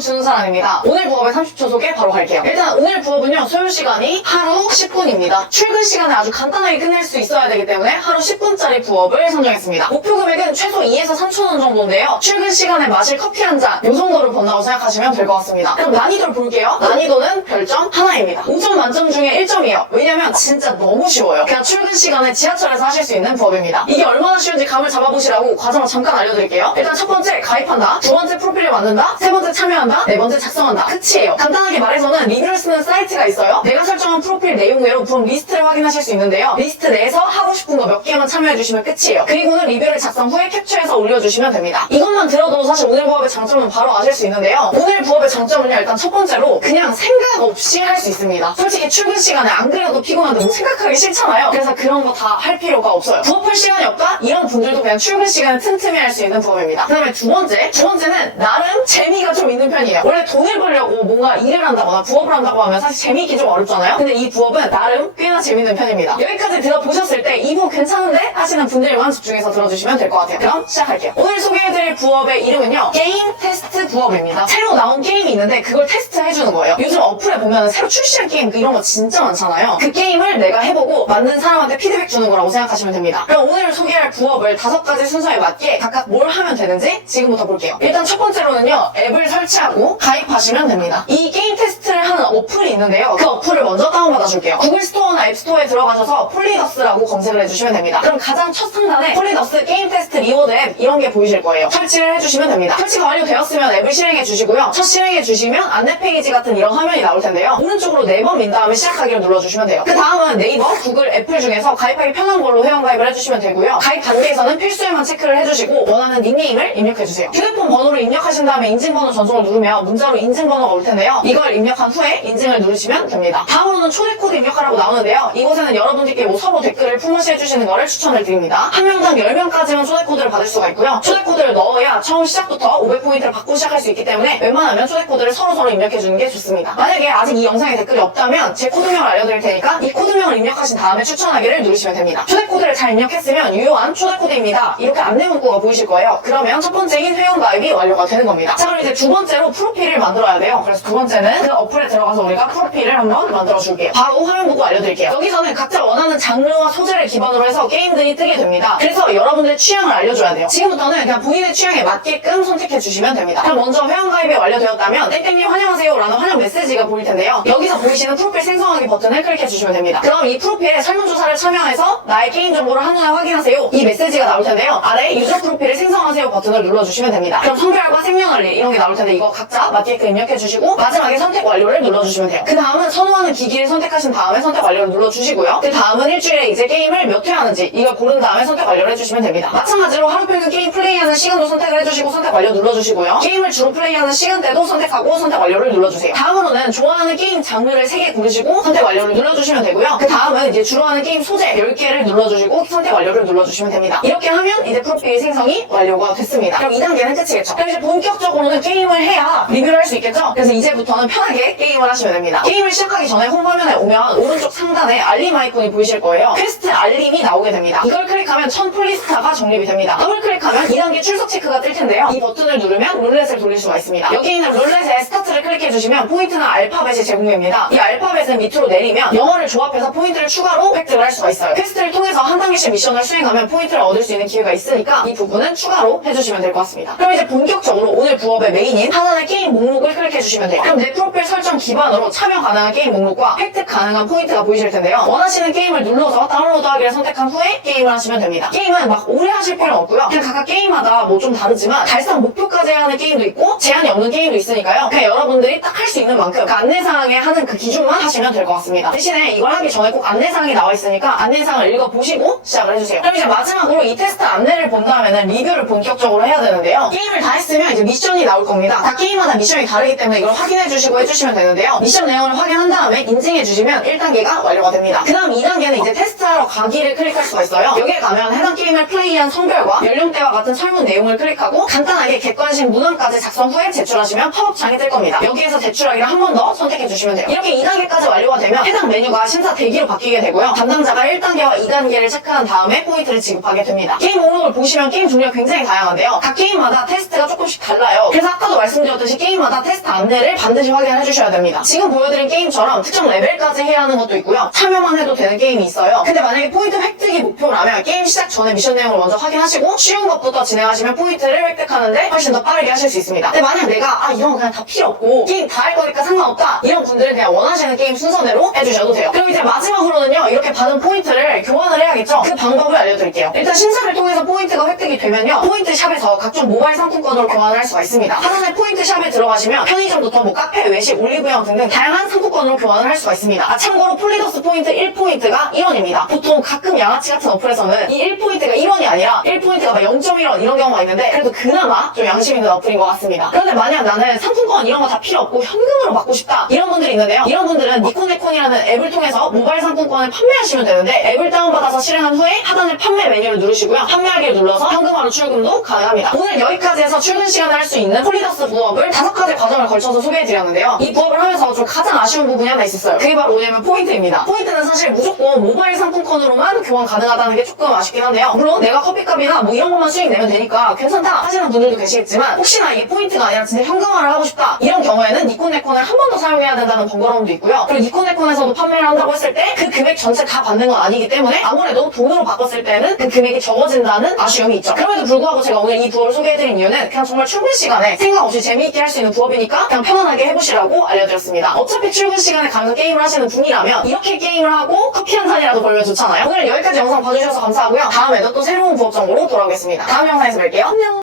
주는 사람입니다. 오늘 부업의 30초 소개 바로 갈게요. 일단 오늘 부업은요, 소요시간이 하루 10분입니다. 출근 시간에 아주 간단하게 끝낼 수 있어야 되기 때문에 하루 10분짜리 부업을 선정했습니다. 목표 금액은 최소 2에서 3,000원 정도인데요. 출근 시간에 마실 커피 한 잔, 요 정도를 번다고 생각하시면 될 것 같습니다. 그럼 난이도를 볼게요. 난이도는 별점 하나입니다. 5점 만점 중에 1점이에요. 왜냐면 진짜 너무 쉬워요. 그냥 출근 시간에 지하철에서 하실 수 있는 부업입니다. 이게 얼마나 쉬운지 감을 잡아보시라고 과정을 잠깐 알려드릴게요. 일단 첫 번째, 가입한다. 두 번째, 프로필을 만든다. 세 번째, 참여한다. 네 번째, 작성한다. 끝이에요. 간단하게 말해서는 리뷰를 쓰는 사이트가 있어요. 내가 설정한 프로필 내용 외로 부업 리스트를 확인하실 수 있는데요. 리스트 내에서 하고 싶은 거 몇 개만 참여해주시면 끝이에요. 그리고는 리뷰를 작성 후에 캡처해서 올려주시면 됩니다. 이것만 들어도 사실 오늘 부업의 장점은 바로 아실 수 있는데요. 오늘 부업의 장점은요, 일단 첫 번째로 그냥 생각 없이 할 수 있습니다. 솔직히 출근 시간에 안 그래도 피곤한데 뭐 생각하기 싫잖아요. 그래서 그런 거 다 할 필요가 없어요. 부업할 시간이 없다? 이런 분들도 그냥 출근 시간에 틈틈이 할 수 있는 부업입니다. 그 다음에 두 번째는 나름 재미가 좀 있는 편이에요. 원래 돈을 벌려고 뭔가 일을 한다거나 부업을 한다고 하면 사실 재미있기 좀 어렵잖아요. 근데 이 부업은 나름 꽤나 재밌는 편입니다. 여기까지 들어보셨을 때 이 부업 괜찮은데? 하시는 분들만 집중해서 들어주시면 될 것 같아요. 그럼 시작할게요. 오늘 소개해드릴 부업의 이름은요, 게임 테스트 부업입니다. 새로 나온 게임이 있는데 그걸 테스트해주는 거예요. 요즘 어플에 보면 새로 출시한 게임 이런 거 진짜 많잖아요. 그 게임을 내가 해보고 만든 사람한테 피드백 주는 거라고 생각하시면 됩니다. 그럼 오늘 소개할 부업을 5가지 순서에 맞게 각각 뭘 하면 되는지 지금부터 볼게요. 일단 첫 번째로는요, 앱을 설치하고 가입하시면 됩니다. 이 게임 테스트를 하는 어플이 있는데요. 그 어플을 먼저 다운받아 줄게요. 구글 스토어나 앱 스토어에 들어가셔서 폴리더스라고 검색을 해주시면 됩니다. 그럼 가장 첫 상단에 폴리더스 게임 테스트 리워드 앱 이런 게 보이실 거예요. 설치를 해주시면 됩니다. 설치가 완료되었으면 앱을 실행해 주시고요. 첫 실행해 주시면 안내 페이지 같은 이런 화면이 나올 텐데요. 오른쪽으로 4번 민 다음에 시작하기를 눌러주시면 돼요. 그 다음은 네이버, 구글, 애플 중에서 가입하기 편한 걸로 회원가입을 해주시면 되고요. 가입 단계에서는 필수에만 체크를 해주시고 원하는 닉네임을 입력해주세요. 휴대폰 번호를 입력하신 다음에 인증번호 전송을 누르면 문자로 인증번호가 올 텐데요. 이걸 입력한 후에 인증을 누르시면 됩니다. 다음으로는 초대코드 입력하라고 나오는데요. 이곳에는 여러분들께 서로 댓글을 품앗이 해주시는 거를 추천을 드립니다. 한 명당 10명까지만 초대코드를 받을 수가 있고요. 초대코드를 넣어야 처음 시작부터 500포인트를 받고 시작할 수 있기 때문에 웬만하면 초대코드를 서로 입력해주는 게 좋습니다. 만약에 아직 이 영상에 댓글이 없다면 제 코드명을 알려드릴 테니까 이 코드명을 입력하신 다음에 추천하기를 누르시면 됩니다. 초대코드를 잘 입력했으면 유효한 초대코드입니다. 이렇게 안내 문구가 보이실 거예요. 그러면 첫 번째인 회원가입이 완료가 되는 겁니다. 자, 그럼 이제 두 번째로 프로필을 만들어야 돼요. 그래서 두 번째는 그 어플에 들어가서 우리가 프로필을 한번 만들어 줄게요. 바로 화면 보고 알려드릴게요. 여기서는 각자 원하는 장르와 소재를 기반으로 해서 게임들이 뜨게 됩니다. 그래서 여러분들의 취향을 알려줘야 돼요. 지금부터는 그냥 본인의 취향에 맞게끔 선택해 주시면 됩니다. 그럼 먼저 회원가입이 완료되었다면 땡땡님 환영하세요 라는 환영 메시지가 보일 텐데요. 여기서 보이시는 프로필 생성하기 버튼을 클릭해 주시면 됩니다. 그럼 이 프로필에 설문조사를 참여해서 나의 게임 정보를 한눈에 확인하세요 이 메시지가 나올 텐데요. 아래 유저 프로필을 생성하세요 버튼을 눌러주시면 됩니다. 그럼 성별과 생년월일 이런 게 나올 텐데 이거 각자 맞게끔 입력해 주시고 마지막에 선택 완료를 눌러주시면 돼요. 그 다음은 선호하는 기기를 선택하신 다음에 선택 완료를 눌러주시고요. 그 다음은 일주일에 이제 게임을 몇 회 하는지 이걸 고른 다음에 선택 완료를 해주시면 됩니다. 마찬가지로 하루 평균 게임 플레이하는 시간도 선택을 해주시고 선택 완료 눌러주시고요. 게임을 주로 플레이하는 시간대도 선택하고 선택 완료를 눌러주세요. 다음으로는 좋아하는 게임 장르를 3개 고르시고 선택 완료를 눌러주시면 되고요. 그 다음은 이제 주로 하는 게임 소재 10개를 눌러주시고 선택 완료를 눌러주시면 됩니다. 이렇게 하면 이제 프로필 생성이 완료가 됐습니다. 그럼 2단계는 끝이겠죠. 그럼 이제 본격적으로는 게임을 해야 리뷰를 할 수 있겠죠. 그래서 이제부터는 편하게 게임을 하시면 됩니다. 게임을 시작하기 전에 홈화면에 오면 오른쪽 상단에 알림 아이콘이 보이실 거예요. 퀘스트 알림이 나오게 됩니다. 이걸 클릭하면 1000 폴리스타가 적립이 됩니다. 더블 클릭하면 2단계 출석 체크가 뜰 텐데요. 이 버튼을 누르면 룰렛을 돌릴 수가 있습니다. 여기 있는 룰렛에 스타트를 클릭해주시면 포인트나 알파벳이 제공됩니다. 이 알파벳은 밑으로 내리면 영어를 조합해서 포인트를 추가로 획득을 할 수가 있어요. 퀘스트를 통해서 한 단계씩 미션을 수행하면 포인트를 얻을 수 있는 기회가 있으니까 이 부분은 추가로 해주시면 될 것 같습니다. 그럼 이제 본격적으로 오늘 부업의 메인인 하나의 게임 목록을 클릭해주시면 돼요. 그럼 내 프로필 설정 기반으로 참여 가능한 게임 목록과 획득 가능한 포인트가 보이실 텐데요. 원하시는 게임을 눌러서 다운로드하기를 선택한 후에 게임을 하시면 됩니다. 게임은 막 오래 하실 필요는 없고요. 그냥 각각 게임마다 뭐 좀 다르지만 달성 목표까지 해야 하는 게임도 있고 제한이 없는 게임도 있으니까요. 그냥 여러분들이 딱 할 수 있는 만큼 그 안내사항에 하는 그 기준만 하시면 될 것 같습니다. 대신에 이걸 하기 전에 꼭 안내사항이 나와 있으니까 안내사항을 읽어보시고 시작을 해주세요. 그럼 이제 마지막으로 이 테스트 안내를 본 다음에는 리뷰를 본격적으로 해야 되는데요. 게임을 다 했으면 이제 미션이 나올 겁니다. 다 게임마다 미션이 다르기 때문에 이걸 확인해주시고 해주시면 되는데요. 미션 내용을 확인한 다음에 인증해주시면 1단계가 완료가 됩니다. 그 다음 2단계는 이제 테스트하러 가기를 클릭할 수가 있어요. 여기에 가면 해당 게임을 플레이한 성별과 연령대와 같은 설문 내용을 클릭하고 간단하게 객관식 문항까지 2단계까지 작성 후에 제출하시면 팝업창이 뜰 겁니다. 여기에서 제출하기를 한 번 더 선택해 주시면 돼요. 이렇게 2단계까지 완료가 되면 해당 메뉴가 심사 대기로 바뀌게 되고요. 담당자가 1단계와 2단계를 체크한 다음에 포인트를 지급하게 됩니다. 게임 목록을 보시면 게임 종류가 굉장히 다양한데요. 각 게임마다 테스트가 조금씩 달라요. 그래서 아까도 말씀드렸듯이 게임마다 테스트 안내를 반드시 확인해 주셔야 됩니다. 지금 보여드린 게임처럼 특정 레벨까지 해야 하는 것도 있고요. 참여만 해도 되는 게임이 있어요. 근데 만약에 포인트 획득이 목표라면 게임 시작 전에 미션 내용을 먼저 확인하시고 쉬운 것부터 진행하시면 포인트를 획득하는데 훨씬 더 빠르게 하실 수 있습니다. 근데 만약 내가 이런 거 그냥 다 필요 없고 게임 다 할 거니까 상관없다 이런 분들은 그냥 원하시는 게임 순서대로 해주셔도 돼요. 그리고 이제 마지막으로는요, 이렇게 받은 포인트를 교환을 해야겠죠. 그 방법을 알려드릴게요. 일단 심사를 통해서 포인트가 획득이 되면요, 포인트 샵에서 각종 모바일 상품권으로 교환을 할 수가 있습니다. 하단에 포인트 샵에 들어가시면 편의점부터 뭐 카페, 외식, 올리브영 등등 다양한 상품권으로 교환을 할 수가 있습니다. 참고로 폴리더스 포인트 1포인트가 1원입니다. 보통 가끔 양아치 같은 어플에서는 이 1포인트가 1원이 아니라 1포인트가 막 0.1원 이런 경우가 있는데 그래도 그나마 좀 양심 있는 어플인 것 같습니다. 그런데 만약 나는 상품권 이런 거 다 필요 없고 현금으로 받고 싶다 이런 분들이 있는데요. 이런 분들은 니콘네콘이라는 앱을 통해서 모바일 상품권을 판매하시면 되는데 앱을 다운받아서 실행한 후에 하단에 판매 메뉴를 누르시고요. 판매하기를 눌러서 현금화로 출금도 가능합니다. 오늘 여기까지 해서 출근 시간을 할 수 있는 폴리더스 부업을 5가지 과정을 걸쳐서 소개해드렸는데요. 이 부업을 하면서 좀 가장 아쉬운 부분이 하나 있었어요. 그게 바로 뭐냐면 포인트입니다. 포인트는 사실 무조건 모바일 상품권으로만 교환 가능하다는 게 조금 아쉽긴 한데요. 물론 내가 커피값이나 뭐 이런 것만 수익 내면 되니까 괜찮다 하시는 분들도 계시겠지만 혹시나 이게 포인트가 아니라 진짜 현금화를 하고 싶다 이런 경우에는 니콘네콘을 한 번 더 사용해야 된다는 번거로움도 있고요. 그리고 니콘네콘에서도 판매를 한다고 했을 때 그 금액 전체 다 받는 건 아니기 때문에 아무래도 돈으로 바꿨을 때는 그 금액이 적어진다는 아쉬움이 있죠. 그럼에도 불구하고 제가 오늘 이 부업을 소개해드린 이유는 그냥 정말 출근 시간에 생각 없이 재미있게 할 수 있는 부업이니까 그냥 편안하게 해보시라고 알려드렸습니다. 어차피 출근 시간에 가면서 게임을 하시는 분이라면 이렇게 게임을 하고 커피 한 잔이라도 벌면 좋잖아요. 오늘 여기까지 영상 봐주셔서 감사하고요. 다음에도 또 새로운 부업 정보로 돌아오겠습니다. 다음 영상에서 뵐게요. 안녕.